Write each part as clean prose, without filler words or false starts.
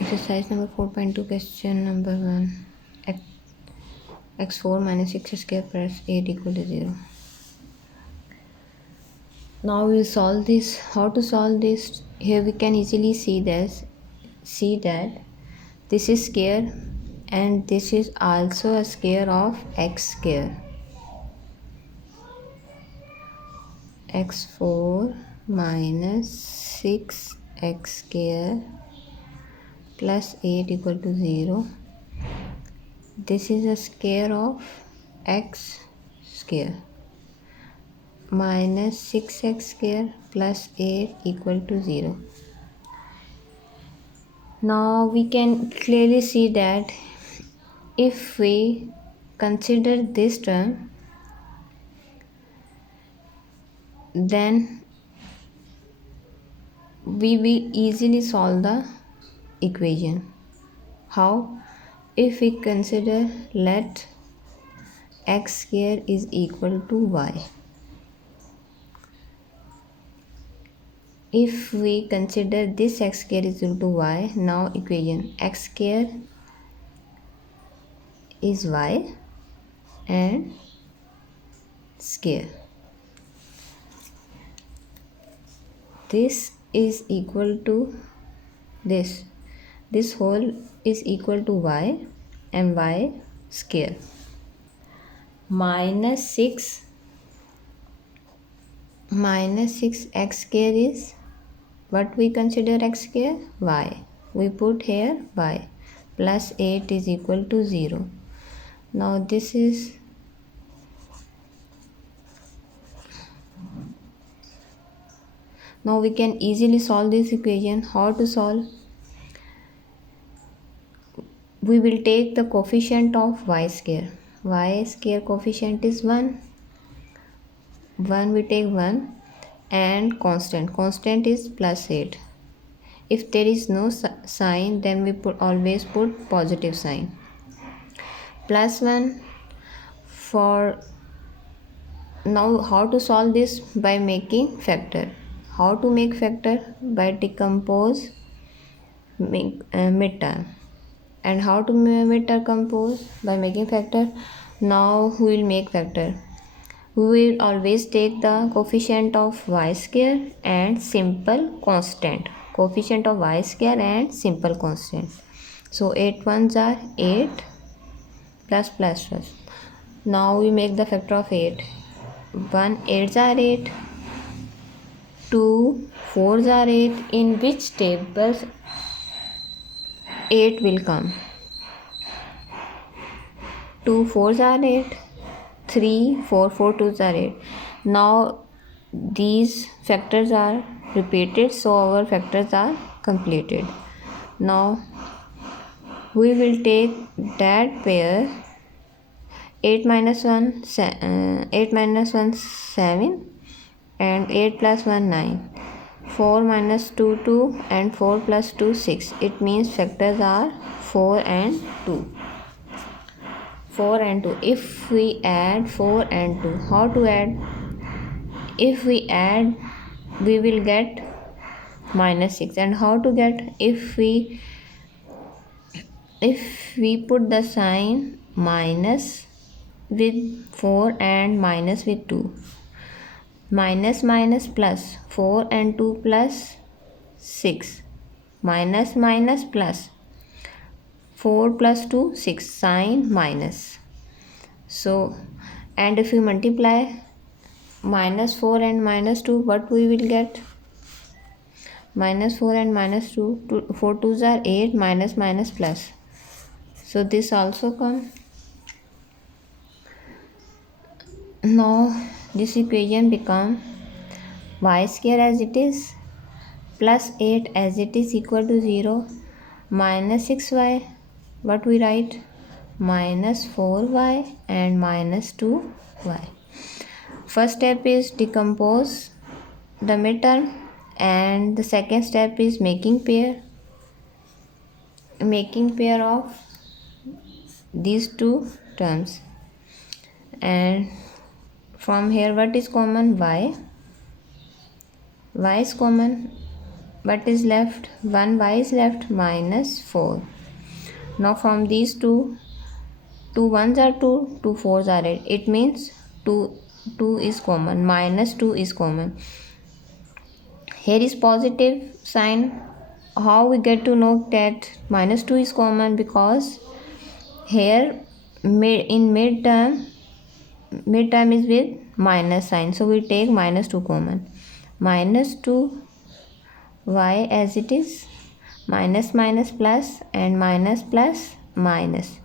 Exercise number 4.2, question number 1. X4 minus 6 square plus 8 equal to 0. Now we will solve this. How to solve this? Here we can easily see that this is square and this is also a square of x square. X4 minus 6x square plus 8 equal to 0. This is a square of x square minus 6x square plus 8 equal to 0. Now we can clearly see that if we consider this term, then we will easily solve the equation. How? If we consider, let x square is equal to y. If we consider this x square is equal to y, now equation x square is y and square. This is equal to this. This whole is equal to y and y square. Minus 6 x square is what we consider x square? Y. We put here y. Plus 8 is equal to 0. Now this is now we can easily solve this equation. How to solve? We will take the coefficient of y square. Y square coefficient is 1. 1 we take 1 and constant is plus 8. If there is no sign, then we always put positive sign. Plus 1 for now. How to solve this? By making factor. How to make factor? By decompose midterm. And how to decompose? By making factor. Now we will make factor. We will always take the coefficient of y square and simple constant. Coefficient of y square and simple constant. So 8 ones are 8 plus plus plus. Now we make the factor of 8. 1 8s are 8. 2 4s are 8. In which tables 8 will come? 2 4s are 8. 3 4 4 2s are 8. Now these factors are repeated, so our factors are completed. Now we will take that pair. 8 minus 1 7 and 8 plus 1 9. 4 minus 2 2 and 4 plus 2 6. It means factors are 4 and 2. 4 and 2. If we add 4 and 2, how to add? If we add, we will get minus 6. And how to get? If we put the sign minus with 4 and minus with 2. Minus minus plus 4 and 2 plus 6. Minus minus plus 4 plus 2 6. Sign minus. So, and if we multiply minus 4 and minus 2, what we will get? Minus 4 and minus 2. 4 2s are 8. Minus minus plus. So this also come. Now this equation become y square as it is plus 8 as it is equal to 0 minus 6y. What we write? Minus 4y and minus 2y. First step is decompose the midterm, and the second step is making pair of these two terms. And from here what is common? Y is common. what is left? 1y is left, minus 4. Now from these two 1s are 2, 2 4s are 8. It means 2 is common, minus 2 is common. Here is positive sign. How we get to know that minus 2 is common? Because here in midterm is with minus sign, so we take minus 2 common. Minus 2 y as it is, minus minus plus, and minus plus minus.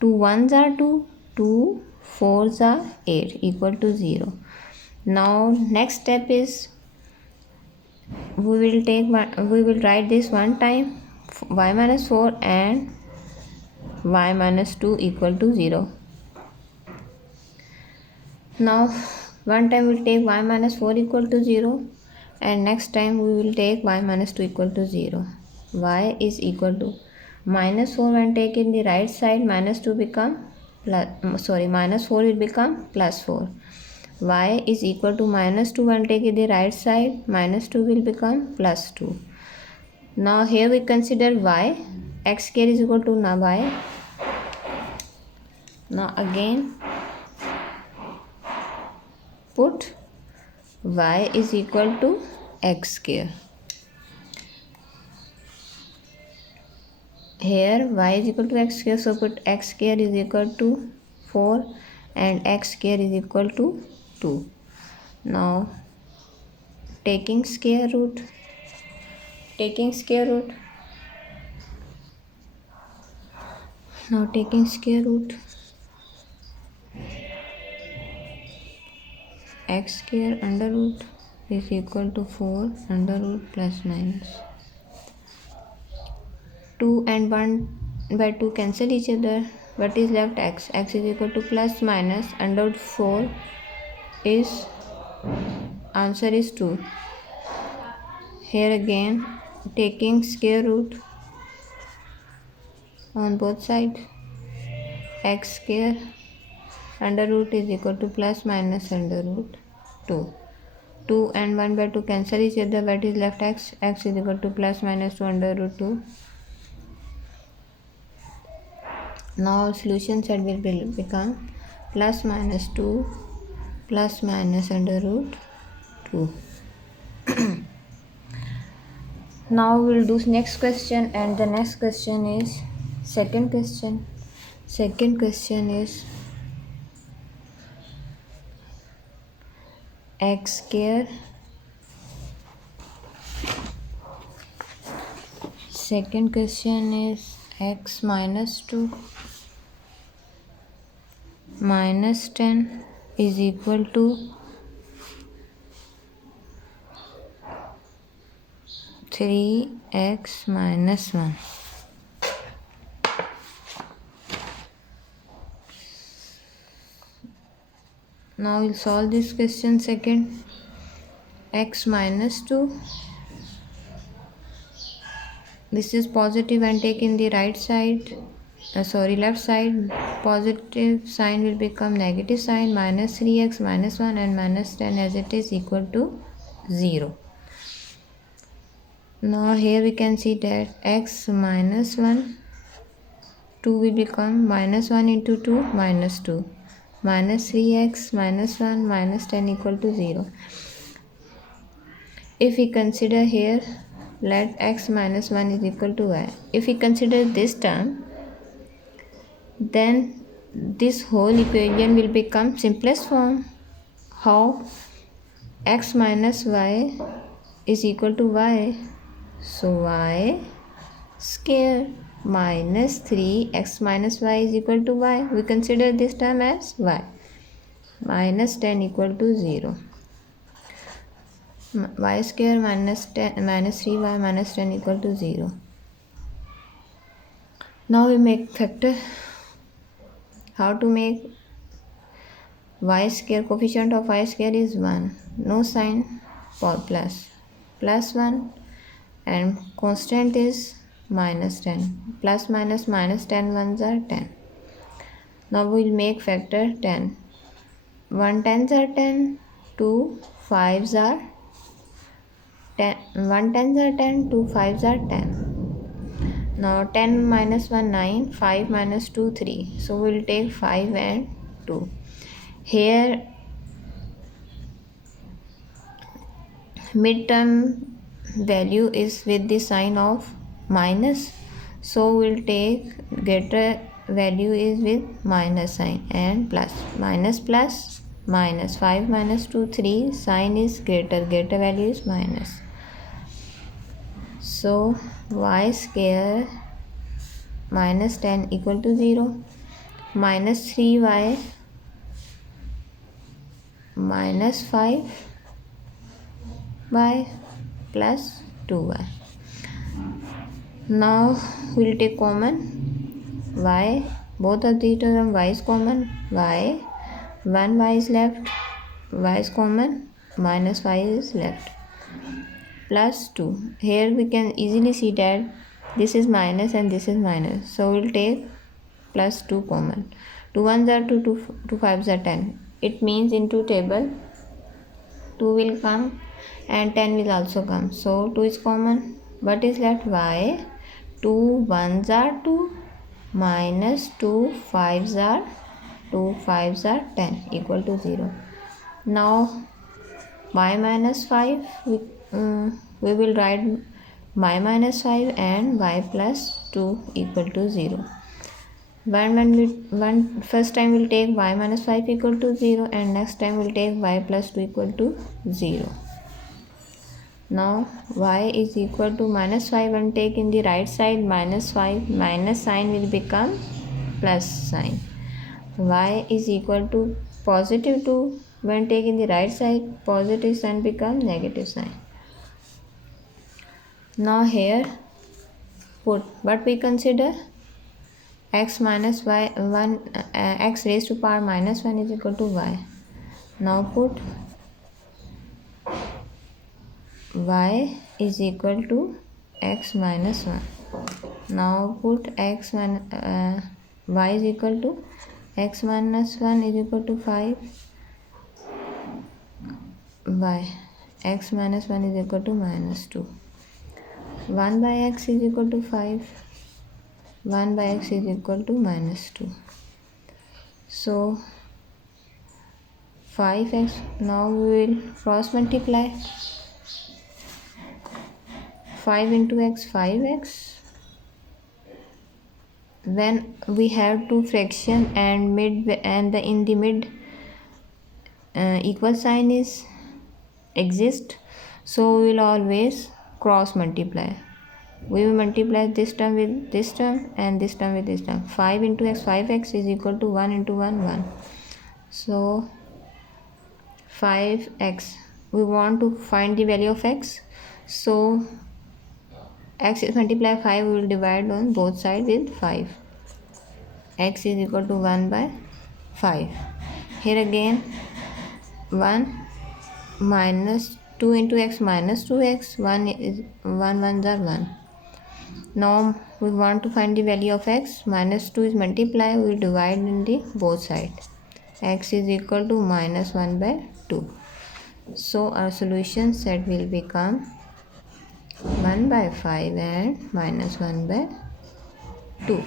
2 1s are 2, 2 4s are 8, equal to 0. Now next step is we will write this one time, y minus 4 and y minus 2 equal to 0. Now one time we will take y minus 4 equal to 0, and next time we will take y minus 2 equal to 0. Y is equal to minus 4 when taken in the right side, minus 2 become minus 4 will become plus 4. Y is equal to minus 2 when taken in the right side, minus 2 will become plus 2. Now here we consider y, x square is equal to now y. Now again put y is equal to x square. Here y is equal to x square, so put x square is equal to 4 and x square is equal to 2. Now taking square root, now taking square root, x square under root is equal to 4 under root plus minus. 2 and 1 by 2 cancel each other. What is left? X is equal to plus minus under root 4 is, answer is 2. Here again taking square root on both sides, x square under root is equal to plus minus under root 2. 2 and 1 by 2 cancel each other. What is left? X is equal to plus minus 2 under root 2. Now solution set will become plus minus 2 plus minus under root 2. Now we will do next question, and the next question is second question. Second question is x square. Second question is x minus 2 minus 10 is equal to 3x minus 1. Now we'll solve this question. Second, x minus 2, this is positive and take in the right side, left side. Positive sign will become negative sign, minus 3x minus 1 and minus 10 as it is equal to 0. Now here we can see that x minus 1, 2 will become minus 1 into 2, minus 2. Minus 3x minus 1 minus 10 equal to 0. If we consider here, let x minus 1 is equal to y. If we consider this term, then this whole equation will become simplest form. How? X minus y is equal to y. So y square minus 3x minus y is equal to y. We consider this term as y. Minus 10 equal to 0. Y square minus 3y minus 10 equal to 0. Now we make factor. How to make? Y square, coefficient of y square is 1. No sign for plus. Plus 1 and constant is minus 10. Plus minus 10 ones are 10. Now we will make factor 10. 1 tens are 10, 2 5s are 10, 1 tens are 10, 2 5s are 10. Now 10 minus 1 9, 5 minus 2 3. So we will take 5 and 2. Here midterm value is with the sign of minus, so we'll take greater value is with minus sign, and plus plus minus 5 minus 2 3, sign is greater value is minus. So y square minus 10 equal to 0, minus 3y minus 5y plus 2y. Now we'll take common y, both of these terms y is common, y, 1y is left, y is common, minus y is left, plus 2. Here we can easily see that this is minus and this is minus, so we'll take plus 2 common. 2 ones are 2, 2 5s are 10. It means into table 2 will come and 10 will also come, so 2 is common. What is left? Y. 2 ones are 2 minus 2 5s are 10 equal to 0. Now y minus 5, we will write y minus 5 and y plus 2 equal to 0. First time we'll take y minus 5 equal to 0, and next time we'll take y plus 2 equal to 0. Now y is equal to minus 5, and take in the right side minus 5, minus sign will become plus sign. Y is equal to positive 2, when take in the right side positive sign become negative sign. Now here put what we consider x minus y 1 x raised to power minus 1 is equal to y. Now put y is equal to x minus 1. Now put y is equal to x minus 1 is equal to 5, y x minus 1 is equal to minus 2. 1 by x is equal to 5, 1 by x is equal to minus 2. So 5x, now we will cross multiply. 5 into x, 5x. When we have two fraction and in the mid equal sign is exist, so we will always cross multiply. We will multiply this term with this term and this term with this term. 5 into x, 5x is equal to 1 into 1, 1. So 5x, we want to find the value of x, so x is multiplied 5, we will divide on both sides with 5. X is equal to 1 by 5. Here again 1 minus 2 into x minus 2x, 1 is 1 ones are 1. Now we want to find the value of x, minus 2 is multiplied, we will divide in the both sides. X is equal to minus 1 by 2. So our solution set will become 1 by 5 and minus 1 by 2.